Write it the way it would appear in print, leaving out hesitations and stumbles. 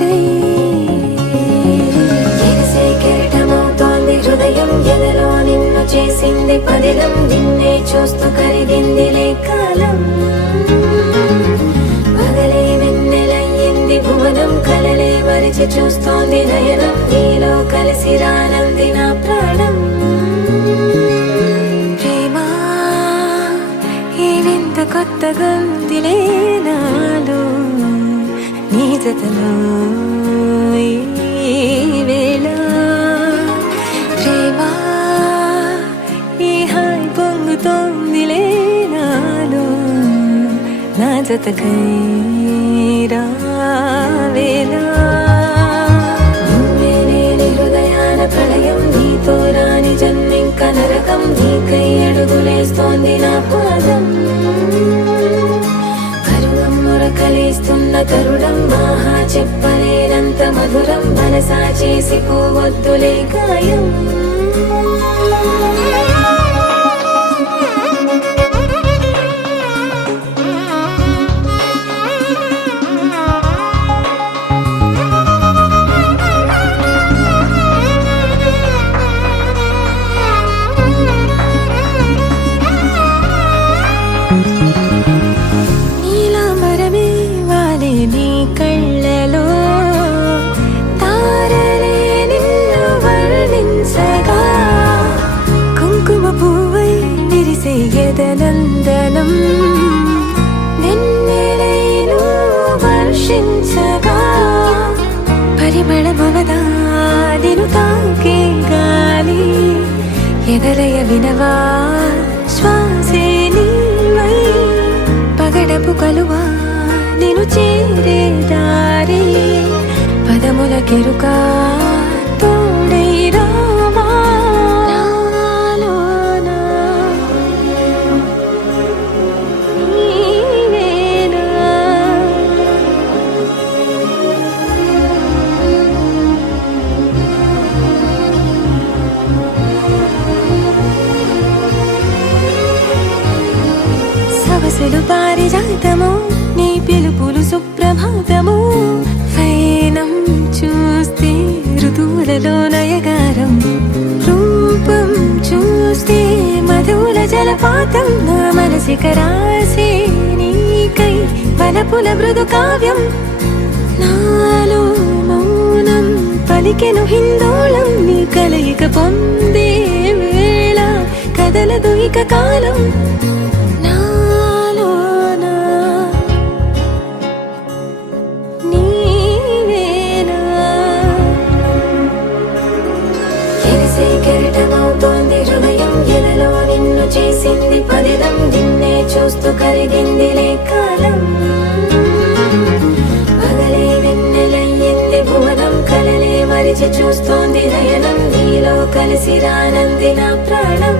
ఒకటై ఎగసే కెరటమవుతోంది హృదయం ఎదలో నిన్ను చేసింది పదిలం నిన్నే చూస్తూ కరిగిందిలే కాలం పగలే వెన్నెలయ్యింది భువనం కలలే మరిచి చూస్తోంది నయనం నీలో కలిసి రానంది నా ప్రాణం ప్రేమా ఈ వింత కొత్తగా ఉందిలే నాలో నీ జతలో ఈ వేళ ప్రేమా ఈ హాయ్ పొంగుతోందిలే నాలో నా జతకై రావేళ నువ్వే లేని హృదయాల ప్రళయం నీతో రాని జన్మింక నరకం నీకై అడుగులేస్తోంది నా పాదం పరువం మురకలేస్తున్న తరుణం ఆహా చెప్పలేనంత మధురం మనసా చేసి పోవద్దులే గాయం నందనం వెన్నెలైను వర్షించగా పరిమళమవదా నిను తాకే గాలి ఎదలయ వినవా శ్వాసే నీవై పగడపు కలువా నిను చేరే దారి పదముల కెరుకా తోడై రావా సవసులు పారిజాతము నీ పిలుపులు సుప్రభాతము ఫైనం చూస్తే ఋతువులలో నయగారం రూపం చూస్తే మధుల జలపాతం నా మనసిక రాసే నీకై వలపుల మృదు కావ్యం నాలో మౌనం పలికెను హిందోళం నీ కలయిక పొందే వేళ కదలదు ఇక కాలం కెరటమవుతోంది హృదయం ఎదలో నిన్ను చేసింది పదిలం నిన్నే చూస్తూ కరిగిందిలే కాలం పగలే వెన్నెలయ్యింది భువనం కలలే మరిచి చూస్తోంది నయనం నీలో కలిసి రానంది నా ప్రాణం